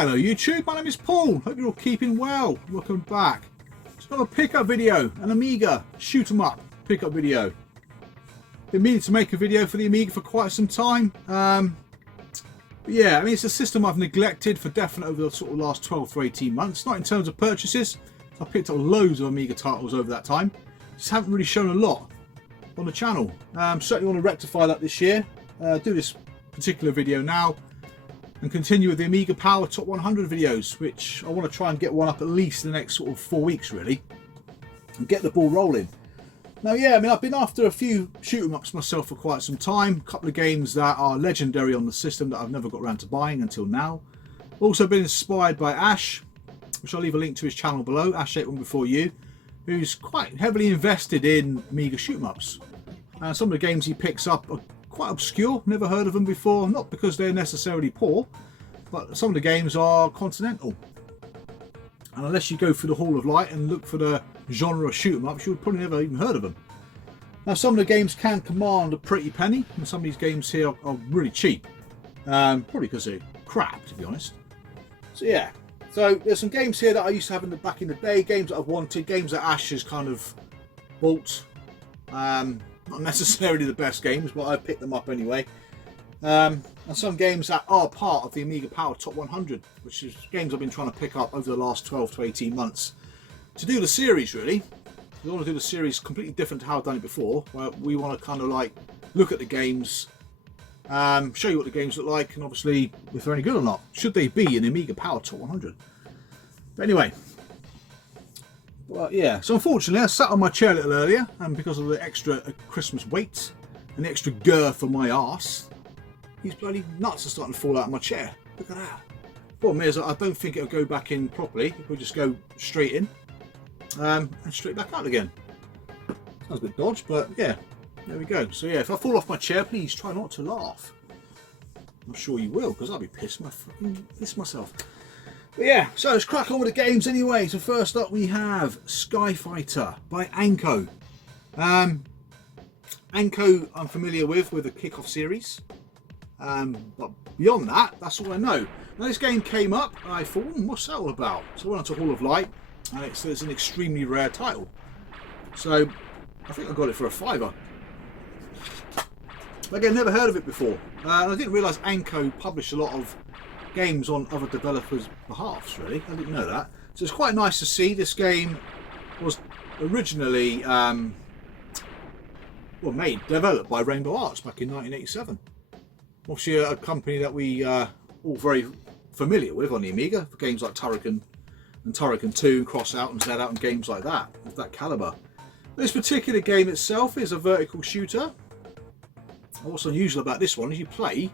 Hello YouTube, my name is Paul. Hope you're all keeping well. Welcome back. It's another pickup video, an Amiga shoot 'em up pickup video. Been meaning to make a video for the Amiga for quite some time. But yeah, I mean it's a system I've neglected for definite over the sort of last 12 to 18 months. Not in terms of purchases. I've picked up loads of Amiga titles over that time. Just haven't really shown a lot on the channel. Certainly want to rectify that this year. Do this particular video now and continue with the Amiga Power Top 100 videos, which I want to try and get one up at least in the next sort of 4 weeks really, and get the ball rolling. Now yeah, I mean I've been after a few shoot 'em ups myself for quite some time. A couple of games that are legendary on the system that I've never got around to buying until now. Also been inspired by Ash, which I'll leave a link to his channel below, Ash.1 before you, who's quite heavily invested in Amiga shoot 'em ups. And some of the games he picks up are quite obscure, never heard of them before, not because they're necessarily poor, but some of the games are continental. And unless you go through the Hall of Light and look for the genre of shoot 'em ups, you would probably never even heard of them. Now some of the games can command a pretty penny, and some of these games here are really cheap. Probably because they're crap, to be honest. So yeah, so there's some games here that I used to have back in the day, games that I've wanted, games that Ash has kind of bought. Not necessarily the best games, but I picked them up anyway. And some games that are part of the Amiga Power Top 100, which is games I've been trying to pick up over the last 12 to 18 months. To do the series really, we want to do the series completely different to how I've done it before, where we want to kind of like look at the games, show you what the games look like, and obviously if they're any good or not. Should they be in the Amiga Power Top 100? But anyway. Well, yeah, so unfortunately I sat on my chair a little earlier, and because of the extra Christmas weight and the extra girth on my arse, these bloody nuts are starting to fall out of my chair. Look at that. Problem is, I don't think it'll go back in properly. It will just go straight in and straight back out again. Sounds a bit dodgy, but yeah, there we go. So yeah, if I fall off my chair, please try not to laugh. I'm sure you will, because I'll be pissed myself. But yeah, so let's crack on with the games anyway. So first up we have Skyfighter by Anko. Anko I'm familiar with the Kickoff series. But beyond that, that's all I know. Now this game came up and I thought, what's that all about? So I went on to Hall of Light, and it's an extremely rare title. So I think I got it for a £5. But again, never heard of it before. And I didn't realise Anko published a lot of games on other developers' behalfs really. I didn't know that. So it's quite nice to see. This game was originally developed by Rainbow Arts back in 1987. Obviously a company that we all very familiar with on the Amiga for games like Turrican and Turrican 2 and Crossout and Zed Out and games like that, of that caliber. This particular game itself is a vertical shooter. What's unusual about this one is you play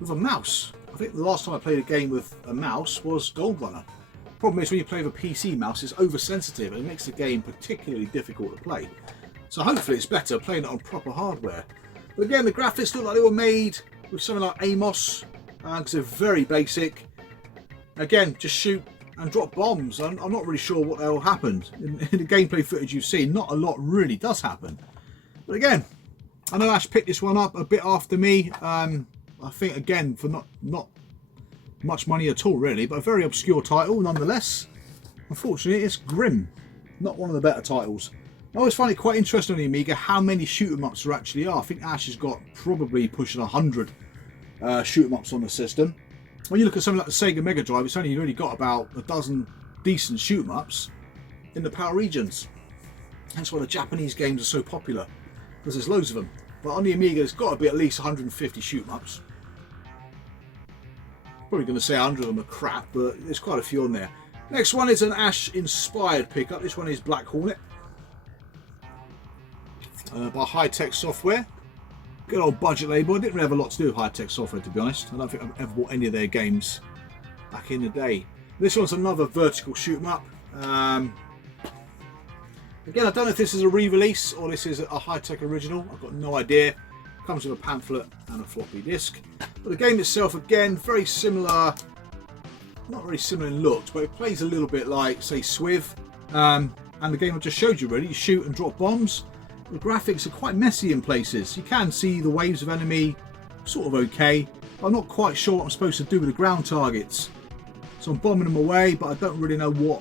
with a mouse. I think the last time I played a game with a mouse was Gold Runner. Problem is when you play with a PC mouse, it's oversensitive and it makes the game particularly difficult to play. So hopefully it's better playing it on proper hardware. But again, the graphics look like they were made with something like Amos, because they're very basic. Again, just shoot and drop bombs. I'm not really sure what the hell happened. In the gameplay footage you've seen, not a lot really does happen. But again, I know Ash picked this one up a bit after me. I think again for not much money at all really, but a very obscure title nonetheless. Unfortunately it's grim, not one of the better titles. I always find it quite interesting on the Amiga how many shoot 'em ups there actually are. I think Ash has got probably pushing 100 shoot 'em ups on the system. When you look at something like the Sega Mega Drive, it's only really got about a dozen decent shoot 'em ups in the PAL regions. That's why the Japanese games are so popular, because there's loads of them. But on the Amiga there's got to be at least 150 shoot 'em ups. Probably going to say 100 of them are crap, but there's quite a few on there. Next one is an Ash inspired pickup. This one is Black Hornet by High Tech Software. Good old budget label. I didn't really have a lot to do with High Tech Software, to be honest. I don't think I've ever bought any of their games back in the day. This one's another vertical shoot 'em up. Again, I don't know if this is a re-release or this is a High Tech original. I've got no idea. Comes with a pamphlet and a floppy disk. But the game itself, again, very similar. Not very similar in looks, but it plays a little bit like, say, Swiv. And the game I just showed you, really. You shoot and drop bombs. The graphics are quite messy in places. You can see the waves of enemy sort of okay. I'm not quite sure what I'm supposed to do with the ground targets. So I'm bombing them away, but I don't really know what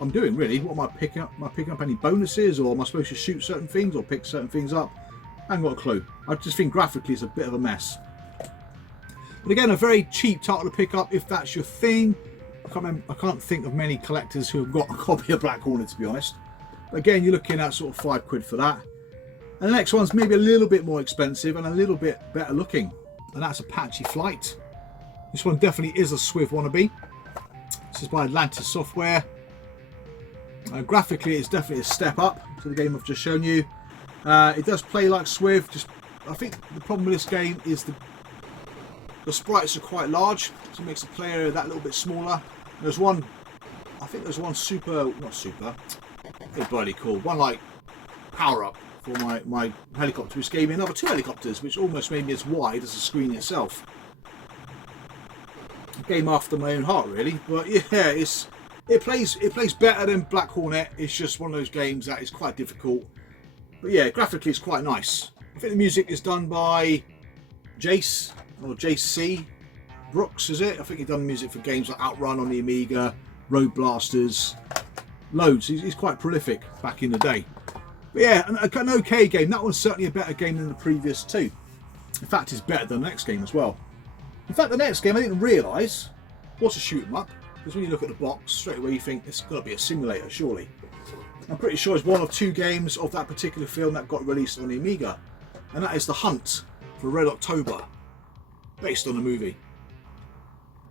I'm doing really. What am I picking up? Am I picking up any bonuses, or am I supposed to shoot certain things or pick certain things up? I haven't got a clue. I just think graphically it's a bit of a mess. But again, a very cheap title to pick up if that's your thing. I can't think of many collectors who have got a copy of Black Hornet, to be honest. But again, you're looking at sort of £5 for that. And the next one's maybe a little bit more expensive and a little bit better looking, and that's Apache Flight. This one definitely is a Swiv wannabe. This is by Atlantis Software. Graphically, it's definitely a step up to the game I've just shown you. It does play like Swiv. I think the problem with this game is the sprites are quite large, so it makes the play area that little bit smaller. There's one, I think there's one it's bloody cool. One like power up for my helicopter, which gave me another 2 helicopters, which almost made me as wide as the screen itself. A game after my own heart, really. But yeah, it plays better than Black Hornet. It's just one of those games that is quite difficult. But yeah, graphically it's quite nice. I think the music is done by Jace, or JC Brooks, is it? I think he's done music for games like Outrun on the Amiga, Road Blasters, loads. He's quite prolific back in the day. But yeah, an okay game. That one's certainly a better game than the previous two. In fact, it's better than the next game as well. In fact, the next game I didn't realise was a shoot 'em up, because when you look at the box, straight away you think it's got to be a simulator, surely. I'm pretty sure it's one of 2 games of that particular film that got released on the Amiga, and that is The Hunt for Red October, based on the movie.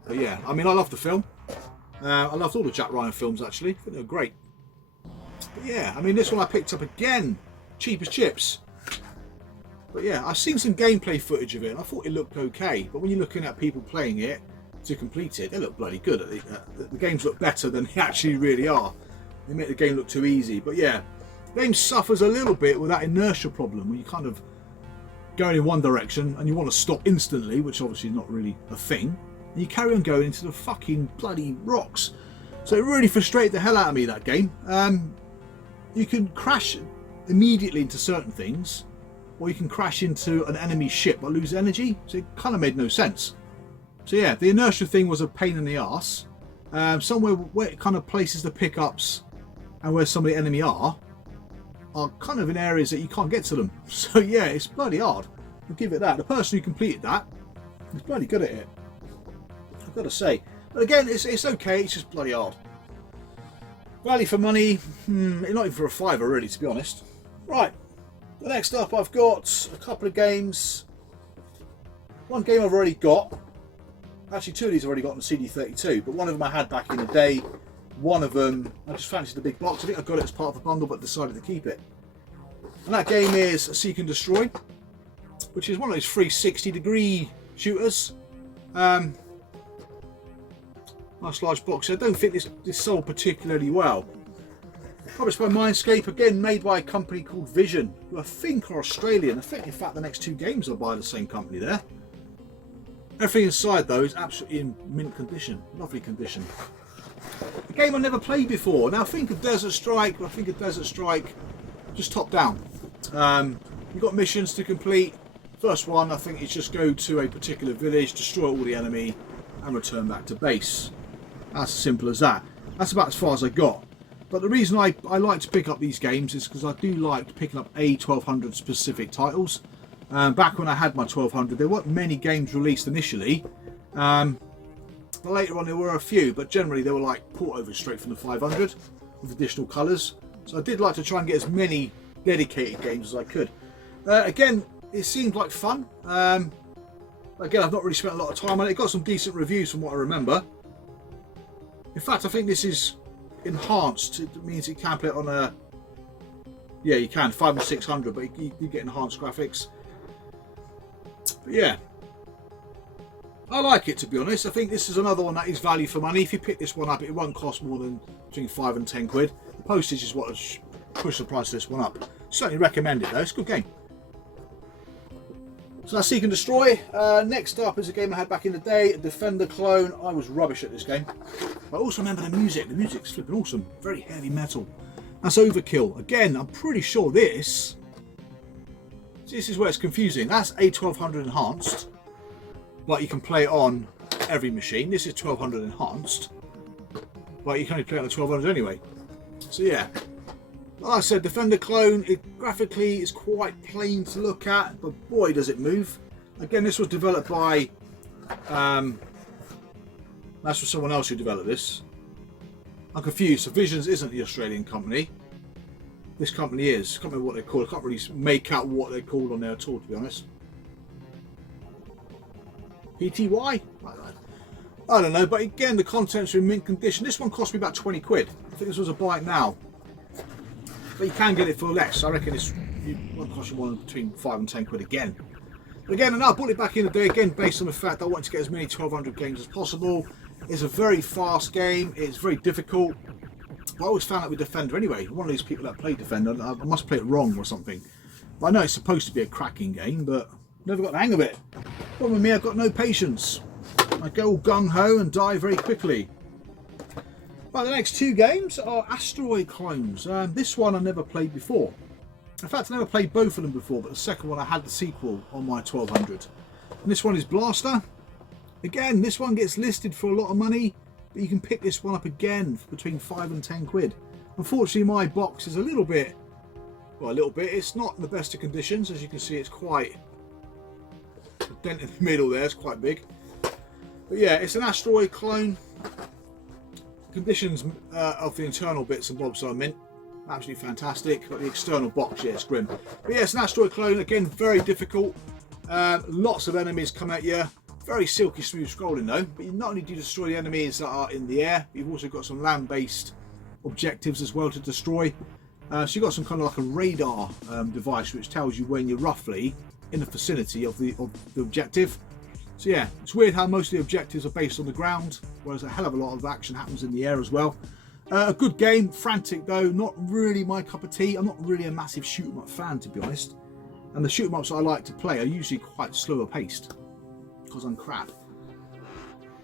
But yeah, I mean, I love the film. I loved all the Jack Ryan films, actually. I think they were great. But yeah, I mean, this one I picked up again, cheap as chips. But yeah, I've seen some gameplay footage of it, and I thought it looked okay. But when you're looking at people playing it to complete it, they look bloody good. The games look better than they actually really are. They make the game look too easy. But yeah, the game suffers a little bit with that inertia problem, where you kind of going in one direction and you want to stop instantly, which obviously is not really a thing. And you carry on going into the fucking bloody rocks. So it really frustrated the hell out of me, that game. You can crash immediately into certain things, or you can crash into an enemy ship but lose energy. So it kind of made no sense. So yeah, the inertia thing was a pain in the arse. Somewhere where it kind of places the pickups and where some of the enemy are kind of in areas that you can't get to them. So yeah, it's bloody hard. I'll give it that. The person who completed that is bloody good at it, I've got to say. But again, it's okay, it's just bloody hard. Value for money, not even for a £5 really, to be honest. Right, the next up I've got a couple of games. One game I've already got. Actually, 2 of these I've already got on the CD32, but one of them I had back in the day. One of them, I just fancied the big box. I think I got it as part of the bundle, but decided to keep it. And that game is Seek and Destroy, which is one of those 360-degree shooters. Nice large box. I don't think this sold particularly well. Published by Mindscape, again made by a company called Vision, who I think are Australian. I think, in fact, the next 2 games are by the same company there. Everything inside, though, is absolutely in mint condition. Lovely condition. A game I never played before. Now, think of Desert Strike, but I think of Desert Strike just top down. You've got missions to complete. First one, I think, is just go to a particular village, destroy all the enemy, and return back to base. That's as simple as that. That's about as far as I got. But the reason I like to pick up these games is because I do like picking up A1200 specific titles. Back when I had my 1200, there weren't many games released initially. But later on there were a few, but generally they were like port over straight from the 500 with additional colours. So I did like to try and get as many dedicated games as I could. Again, it seemed like fun. Again, I've not really spent a lot of time on it. It got some decent reviews from what I remember. In fact, I think this is enhanced. It means you can play it on a... Yeah, you can, 500 and 600, but you get enhanced graphics. But yeah, I like it, to be honest. I think this is another one that is value for money. If you pick this one up, it won't cost more than between 5 and 10 quid. The postage is what has pushed the price of this one up. Certainly recommend it though, it's a good game. So that's Seek and Destroy. Next up is a game I had back in the day, a Defender clone. I was rubbish at this game. But I also remember the music. The music's flipping awesome. Very heavy metal. That's Overkill. Again, I'm pretty sure this is where it's confusing. That's A1200 enhanced, but you can play it on every machine. This is 1200 enhanced. but you can only play it on the 1200 anyway. So yeah, like I said, Defender clone, graphically is quite plain to look at, but boy does it move. Again, this was developed by, that's for someone else who developed this. I'm confused, so Visions isn't the Australian company. This company is. I can't remember what they're called. I can't really make out what they're called on there at all, to be honest. Pt.1? I don't know, but again, the contents are in mint condition. This one cost me about 20 quid. I think this was a buy it now. But you can get it for less. I reckon it won't cost you more than between 5 and 10 quid again. But again, and I bought it back in the day, again, based on the fact that I wanted to get as many 1200 games as possible. It's a very fast game. It's very difficult. But I always found that with Defender anyway. One of these people that play Defender, I must play it wrong or something. But I know it's supposed to be a cracking game, but never got the hang of it. Problem with me, I've got no patience. I go all gung-ho and die very quickly. Right, the next two games are Asteroid Clones. This one I never played before. In fact, I never played both of them before, but the second one I had the sequel on my 1200. And this one is Blaster. Again, this one gets listed for a lot of money, but you can pick this one up again for between 5 and 10 quid. Unfortunately, my box is a little bit, it's not in the best of conditions. As you can see, it's quite, the dent in the middle there is quite big. But yeah, it's an Asteroid clone. Conditions of the internal bits and bobs are mint. Absolutely fantastic. But the external box, yeah, it's grim. But yeah, it's an Asteroid clone. Again, very difficult. Lots of enemies come at you. Very silky smooth scrolling though. But you not only do you destroy the enemies that are in the air, but you've also got some land-based objectives as well to destroy. So you've got some kind of like a radar device which tells you when you're roughly in the vicinity of the objective. So yeah, it's weird how most of the objectives are based on the ground, whereas a hell of a lot of action happens in the air as well. A good game, frantic though, not really my cup of tea. I'm not really a massive shoot 'em up fan, to be honest. And the shoot 'em ups I like to play are usually quite slower paced, because I'm crap.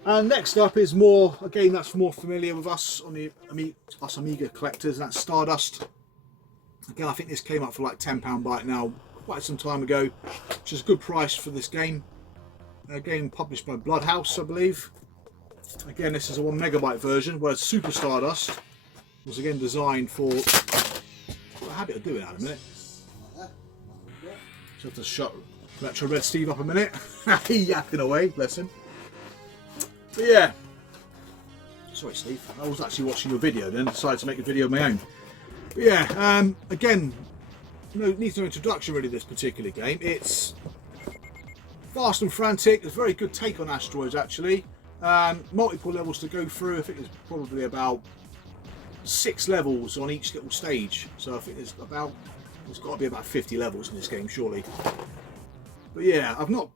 And next up is a game that's more familiar with us on the Amiga collectors, and that's Stardust. Again, I think this came up for like £10 buy it now, quite some time ago, which is a good price for this game. A game published by Bloodhouse, I believe. Again, this is a 1 megabyte version, whereas Super Stardust was again designed for. I've got a habit of doing that in a minute. Just have to shut Retro Red Steve up a minute. He's yapping away, bless him. But yeah. Sorry, Steve. I was actually watching your video then, decided to make a video of my own. But yeah, again, needs no introduction really, this particular game. It's fast and frantic. It's a very good take on Asteroids actually. Multiple levels to go through. I think there's probably about 6 levels on each little stage. So I think there's got to be about 50 levels in this game surely. But yeah, I don't know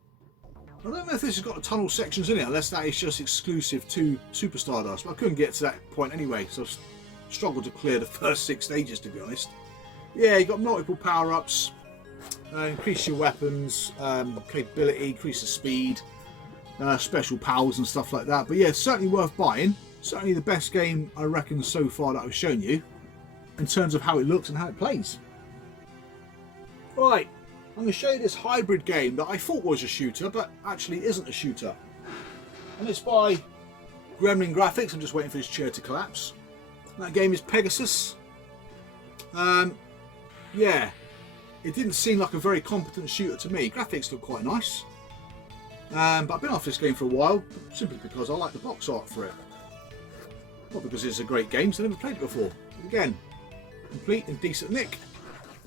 if this has got the tunnel sections in it, unless that is just exclusive to Super Stardust. But I couldn't get to that point anyway, so I struggled to clear the first 6 stages, to be honest. Yeah, you got multiple power-ups. Increase your weapons capability, increase the speed, special powers and stuff like that. But yeah, certainly worth buying. Certainly the best game I reckon so far that I've shown you in terms of how it looks and how it plays. Right, I'm going to show you this hybrid game that I thought was a shooter but actually isn't a shooter. And it's by Gremlin Graphics. I'm just waiting for this chair to collapse. That game is Pegasus. Yeah. It didn't seem like a very competent shooter to me. Graphics look quite nice. But I've been off this game for a while, simply because I like the box art for it. Not because it's a great game, so I've never played it before. But again, complete and decent nick.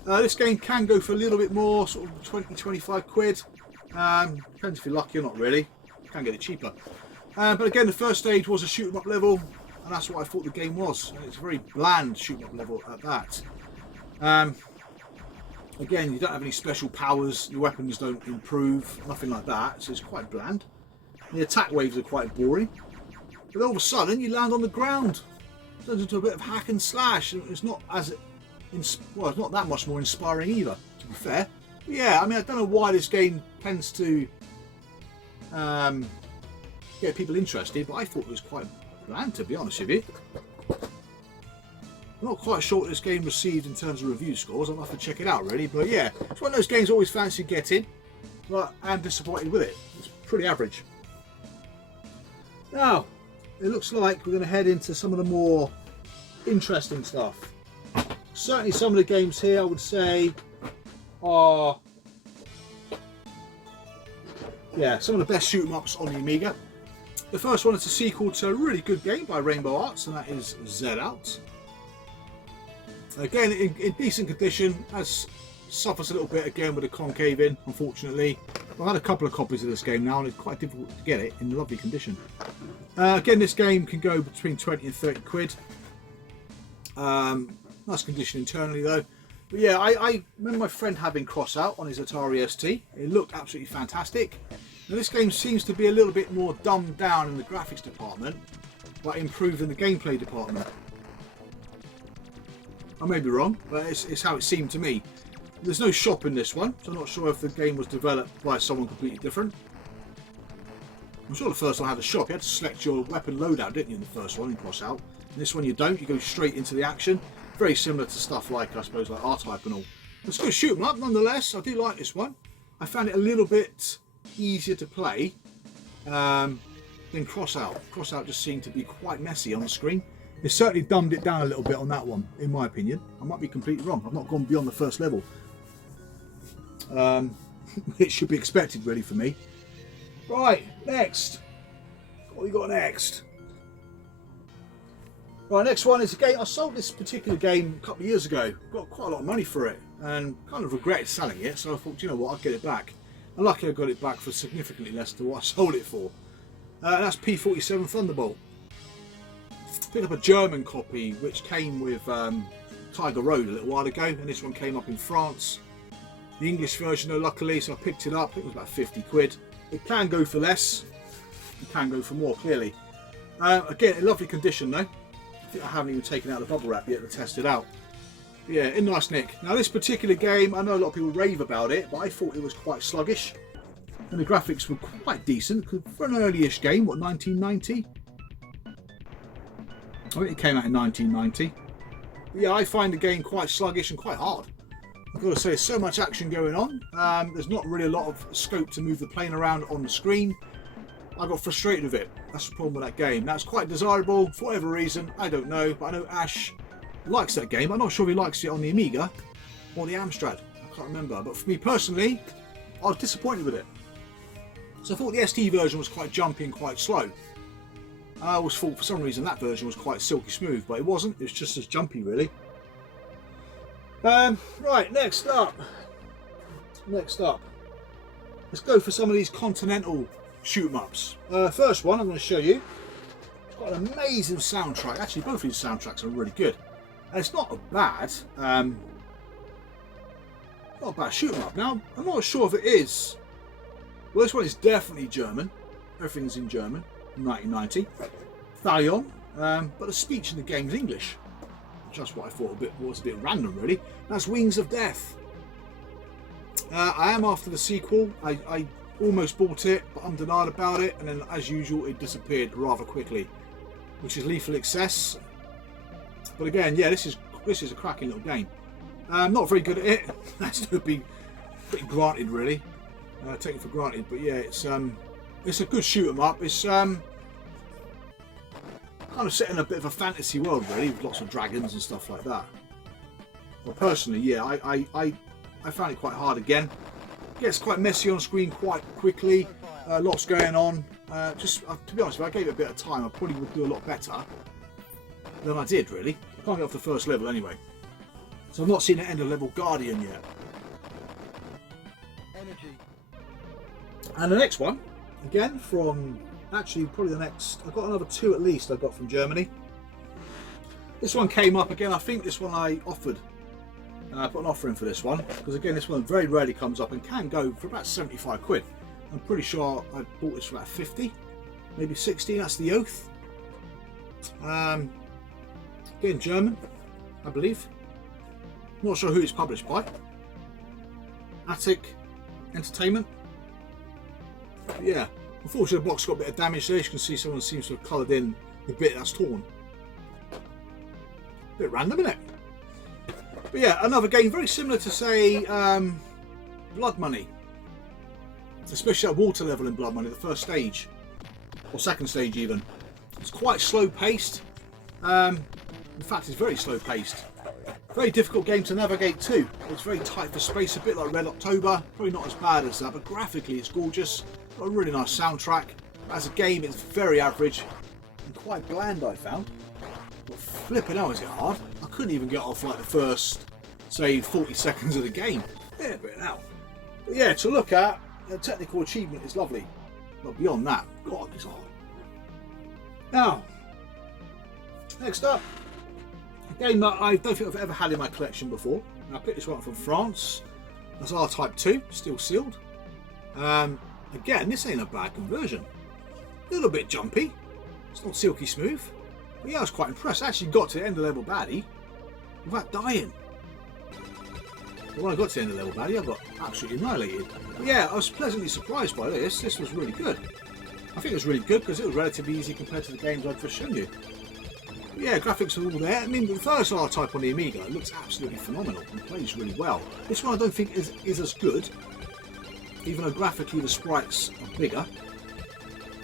This game can go for a little bit more, sort of 20-25 quid. Depends if you're lucky or not really. You can get it cheaper. But again, the first stage was a shoot 'em up level, and that's what I thought the game was. And it's a very bland shoot 'em up level at that. Again, you don't have any special powers, your weapons don't improve, nothing like that, so it's quite bland. The attack waves are quite boring. But all of a sudden, you land on the ground. It turns into a bit of hack and slash, and it's not it's not that much more inspiring either, to be fair. But yeah, I mean, I don't know why this game tends to get people interested, but I thought it was quite bland, to be honest with you. I'm not quite sure what this game received in terms of review scores. I'll have to check it out really, but yeah, it's one of those games I always fancy getting, but I'm disappointed with it. It's pretty average. Now, it looks like we're going to head into some of the more interesting stuff. Certainly some of the games here I would say are, yeah, some of the best shoot 'em ups on the Amiga. The first one is a sequel to a really good game by Rainbow Arts, and that is Zed Out. Again, in decent condition, as suffers a little bit again with the concave in, unfortunately. I've had a couple of copies of this game now, and it's quite difficult to get it in lovely condition. Again, this game can go between 20 and 30 quid. Nice condition internally though. But yeah, I remember my friend having Cross Out on his Atari ST. It looked absolutely fantastic. Now this game seems to be a little bit more dumbed down in the graphics department, but improved in the gameplay department. I may be wrong, but it's how it seemed to me. There's no shop in this one, so I'm not sure if the game was developed by someone completely different. I'm sure the first one had a shop. You had to select your weapon loadout, didn't you, in the first one in Cross Out. In this one you don't, you go straight into the action. Very similar to stuff like, I suppose, like R-Type and all. It's good shoot 'em up, nonetheless. I do like this one. I found it a little bit easier to play than Cross Out. Cross Out just seemed to be quite messy on the screen. It certainly dumbed it down a little bit on that one, in my opinion. I might be completely wrong. I've not gone beyond the first level. It should be expected, really, for me. Right, next. What we got next? Right, next one is a game. I sold this particular game a couple of years ago. Got quite a lot of money for it, and kind of regretted selling it. So I thought, you know what, I'll get it back. And luckily, I got it back for significantly less than what I sold it for. And that's Pt.1 Thunderbolt. Picked up a German copy which came with Tiger Road a little while ago, and this one came up in France. The English version though, luckily, so I picked it up. It was about 50 quid. It can go for less, it can go for more, clearly. Again, in lovely condition though. I think I haven't even taken out the bubble wrap yet to test it out. But yeah, in nice nick. Now this particular game, I know a lot of people rave about it, but I thought it was quite sluggish. And the graphics were quite decent for an early-ish game. What, 1990? I think it came out in 1990. But yeah, I find the game quite sluggish and quite hard. I've got to say, there's so much action going on. There's not really a lot of scope to move the plane around on the screen. I got frustrated with it. That's the problem with that game. Now, it's quite desirable for whatever reason. I don't know, but I know Ash likes that game. I'm not sure if he likes it on the Amiga or the Amstrad. I can't remember. But for me personally, I was disappointed with it. So I thought the ST version was quite jumpy and quite slow. I always thought for some reason that version was quite silky smooth, but it wasn't. It was just as jumpy, really. Right, next up. Let's go for some of these continental shoot 'em ups. First one I'm going to show you. It's got an amazing soundtrack. Actually, both of these soundtracks are really good. And it's not a bad, shoot 'em up. Now, I'm not sure if it is. Well, this one is definitely German. Everything's in German. 1990. Thalion, but the speech in the game is English. Just what I thought was a bit random, really. That's Wings of Death. I am after the sequel. I almost bought it, but I'm denied about it, and then as usual it disappeared rather quickly, which is Lethal Excess. But again, yeah, this is a cracking little game. I'm not very good at it. That's to be pretty granted, really. Take it for granted, but yeah, it's a good shoot 'em up. It's kind of set in a bit of a fantasy world, really, with lots of dragons and stuff like that. Well, personally, yeah, I found it quite hard again. It gets quite messy on screen quite quickly. Lots going on. To be honest, if I gave it a bit of time, I probably would do a lot better than I did, really. I can't get off the first level anyway. So I've not seen the end of level Guardian yet. And the next one, again from, actually probably the next, I've got another two at least I got from Germany. This one came up again, I think this one I offered. I put an offer in for this one, because again this one very rarely comes up and can go for about 75 quid. I'm pretty sure I bought this for about 50, maybe 60, that's The Oath. Again German, I believe. Not sure who it's published by. Attic Entertainment. But yeah, unfortunately the box got a bit of damage there. As you can see, someone seems to have coloured in the bit that's torn. A bit random, isn't it? But yeah, another game very similar to, say, Blood Money. Especially at water level in Blood Money, the first stage. Or second stage even. It's quite slow paced. In fact, it's very slow paced. Very difficult game to navigate too. It's very tight for space, a bit like Red October. Probably not as bad as that, but graphically it's gorgeous. Got a really nice soundtrack. As a game, it's very average and quite bland, I found. But flipping out, is it hard? I couldn't even get off like the first, say, 40 seconds of the game. Yeah, but now. But yeah, to look at, the technical achievement is lovely. But beyond that, God, it's hard. Now, next up, a game that I don't think I've ever had in my collection before. I picked this one up from France. That's R-Type 2, still sealed. Again, this ain't a bad conversion. A little bit jumpy. It's not silky smooth. But yeah, I was quite impressed. I actually got to the end of level baddie without dying. But when I got to the end of level baddie, I got absolutely annihilated. But yeah, I was pleasantly surprised by this. This was really good. I think it was really good because it was relatively easy compared to the games I've just shown you. But yeah, graphics are all there. I mean, the first R-Type on the Amiga looks absolutely phenomenal and plays really well. This one I don't think is as good, even though graphically the sprites are bigger.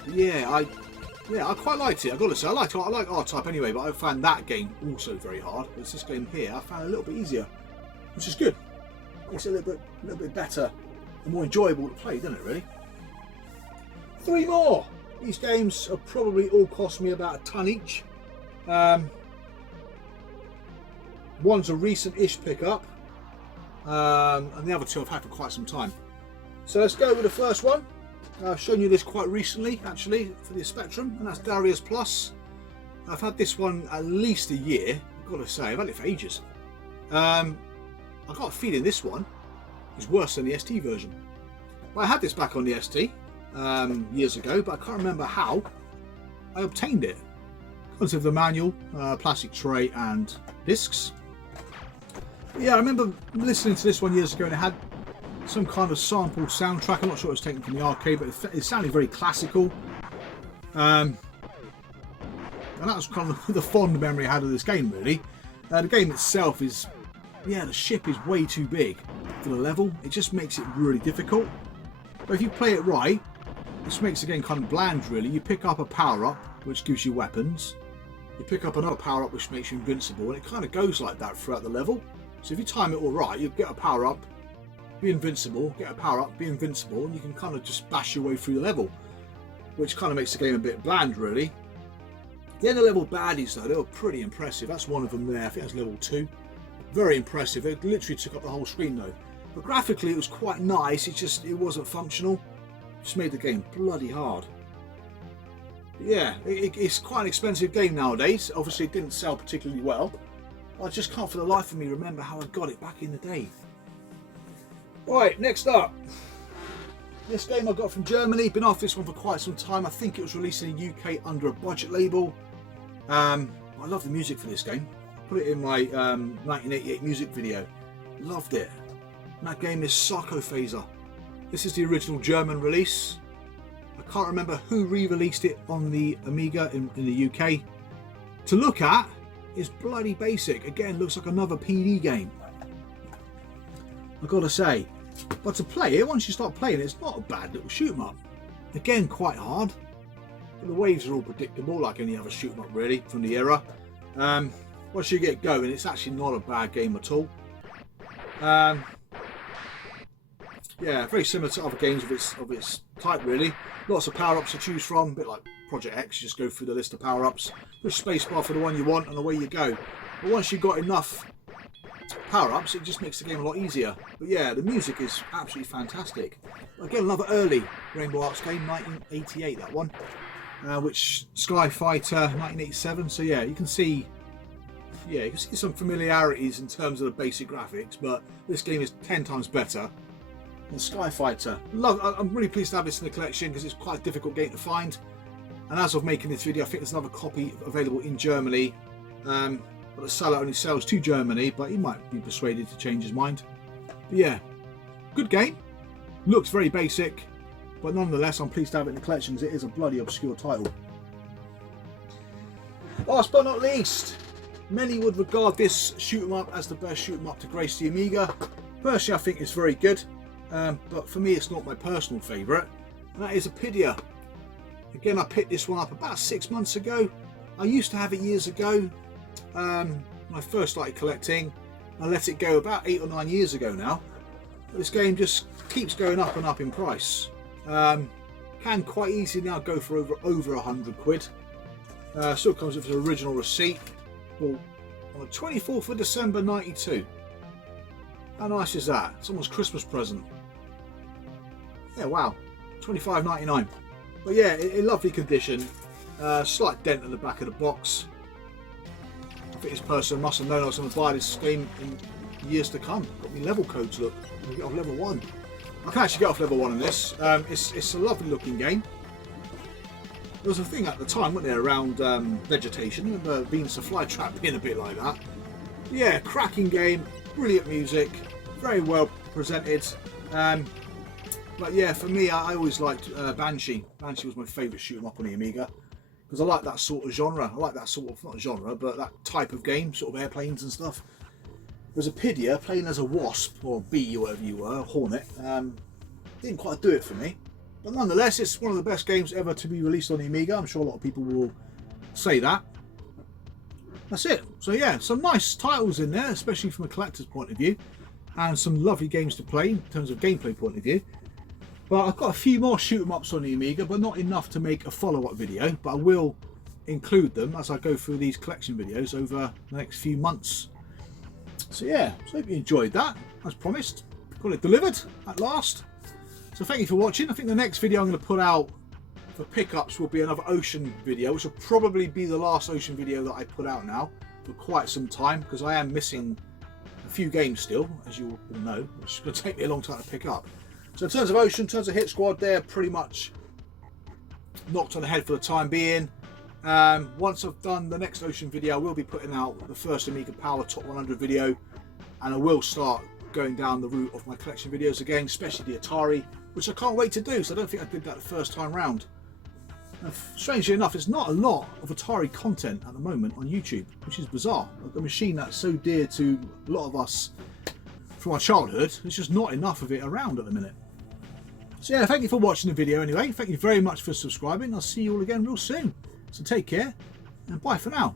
But yeah, I quite liked it. I've got to say, I like R-Type anyway, but I found that game also very hard. Whereas this game here, I found a little bit easier, which is good. It's a little bit better and more enjoyable to play, doesn't it? Really. 3 more. These games have probably all cost me about a ton each. One's a recent-ish pickup, and the other 2 I've had for quite some time. So let's go with the first one. I've shown you this quite recently, actually, for the Spectrum, and that's Darius Plus. I've had this one at least a year. I've got to say, I've had it for ages. I've got a feeling this one is worse than the ST version. But I had this back on the ST years ago, but I can't remember how I obtained it. Because of the manual, plastic tray and discs. But yeah, I remember listening to this one years ago and it had some kind of sample soundtrack. I'm not sure it was taken from the arcade, but it sounded very classical. And that was kind of the fond memory I had of this game, really. The game itself is, yeah, the ship is way too big for the level. It just makes it really difficult. But if you play it right, this makes the game kind of bland, really. You pick up a power-up, which gives you weapons. You pick up another power-up, which makes you invincible, and it kind of goes like that throughout the level. So if you time it all right, you get a power-up, be invincible, get a power-up, be invincible, and you can kind of just bash your way through the level, which kind of makes the game a bit bland, really. The end of level baddies, though, they were pretty impressive. That's one of them there. I think that's level 2. Very impressive. It literally took up the whole screen, though. But graphically, it was quite nice. It wasn't functional. It just made the game bloody hard. But yeah, it's quite an expensive game nowadays. Obviously, it didn't sell particularly well. I just can't for the life of me remember how I got it back in the day. Right, next up. This game I got from Germany. Been after this one for quite some time. I think it was released in the UK under a budget label. I love the music for this game. I put it in my 1988 music video. Loved it. And that game is Sarcophaser. This is the original German release. I can't remember who re-released it on the Amiga in the UK. To look at, it's bloody basic. Again, looks like another PD game. I've got to say. But to play it, once you start playing it, it's not a bad little shoot 'em up. Again, quite hard. But the waves are all predictable, like any other shoot 'em up, really, from the era. Once you get going, it's actually not a bad game at all. Yeah, very similar to other games of its type, really. Lots of power-ups to choose from, a bit like Project X. You just go through the list of power-ups, push spacebar for the one you want, and away you go. But once you've got enough power-ups, it just makes the game a lot easier. But yeah, the music is absolutely fantastic. Again, another early Rainbow Arts game, 1988, that one. Which Sky Fighter, 1987. So yeah, you can see some familiarities in terms of the basic graphics, but this game is 10 times better than Sky Fighter. I'm really pleased to have this in the collection because it's quite a difficult game to find. And as of making this video, I think there's another copy available in Germany. But the seller only sells to Germany, but he might be persuaded to change his mind. But yeah, good game. Looks very basic, but nonetheless, I'm pleased to have it in the collection because it is a bloody obscure title. Last but not least, many would regard this shoot 'em up as the best shoot 'em up to grace the Amiga. Personally, I think it's very good, but for me, it's not my personal favourite, and that is Amiga. Again, I picked this one up about 6 months ago. I used to have it years ago when I first started collecting. I let it go about 8 or 9 years ago now. But this game just keeps going up and up in price. Can quite easily now go for over 100 quid. Still comes with an original receipt. Well, on the 24th of December 92. How nice is that? Someone's Christmas present. Yeah, wow. $25.99. But yeah, in lovely condition. Slight dent at the back of the box. I think this person must have known I was going to buy this game in years to come. Got me level codes, look. I can get off level 1. I can actually get off level 1 in this. It's a lovely looking game. There was a thing at the time, wasn't there, around vegetation. Remember Venus a flytrap being a bit like that. Yeah, cracking game, brilliant music, very well presented. But yeah, for me, I always liked Banshee. Banshee was my favourite shoot 'em up on the Amiga. Because I like that sort of genre. I like that sort of, not genre, but that type of game, sort of airplanes and stuff. There's a Pydia playing as a Wasp, or Bee, or whatever you were, Hornet. Didn't quite do it for me. But nonetheless, it's one of the best games ever to be released on the Amiga. I'm sure a lot of people will say that. That's it. So yeah, some nice titles in there, especially from a collector's point of view. And some lovely games to play in terms of gameplay point of view. But I've got a few more shoot 'em ups on the Amiga, but not enough to make a follow-up video. But I will include them as I go through these collection videos over the next few months. So yeah, so hope you enjoyed that, as promised. Got it delivered at last. So thank you for watching. I think the next video I'm going to put out for pickups will be another Ocean video, which will probably be the last Ocean video that I put out now for quite some time, because I am missing a few games still, as you all know, which is going to take me a long time to pick up. So in terms of Ocean, in terms of Hit Squad, they're pretty much knocked on the head for the time being. Once I've done the next Ocean video, I will be putting out the first Amiga Power Top 100 video, and I will start going down the route of my collection videos again, especially the Atari, which I can't wait to do, so I don't think I did that the first time round. Strangely enough, there's not a lot of Atari content at the moment on YouTube, which is bizarre. Like a machine that's so dear to a lot of us from our childhood, there's just not enough of it around at the minute. So yeah, thank you for watching the video anyway. Thank you very much for subscribing. I'll see you all again real soon. So take care, and bye for now.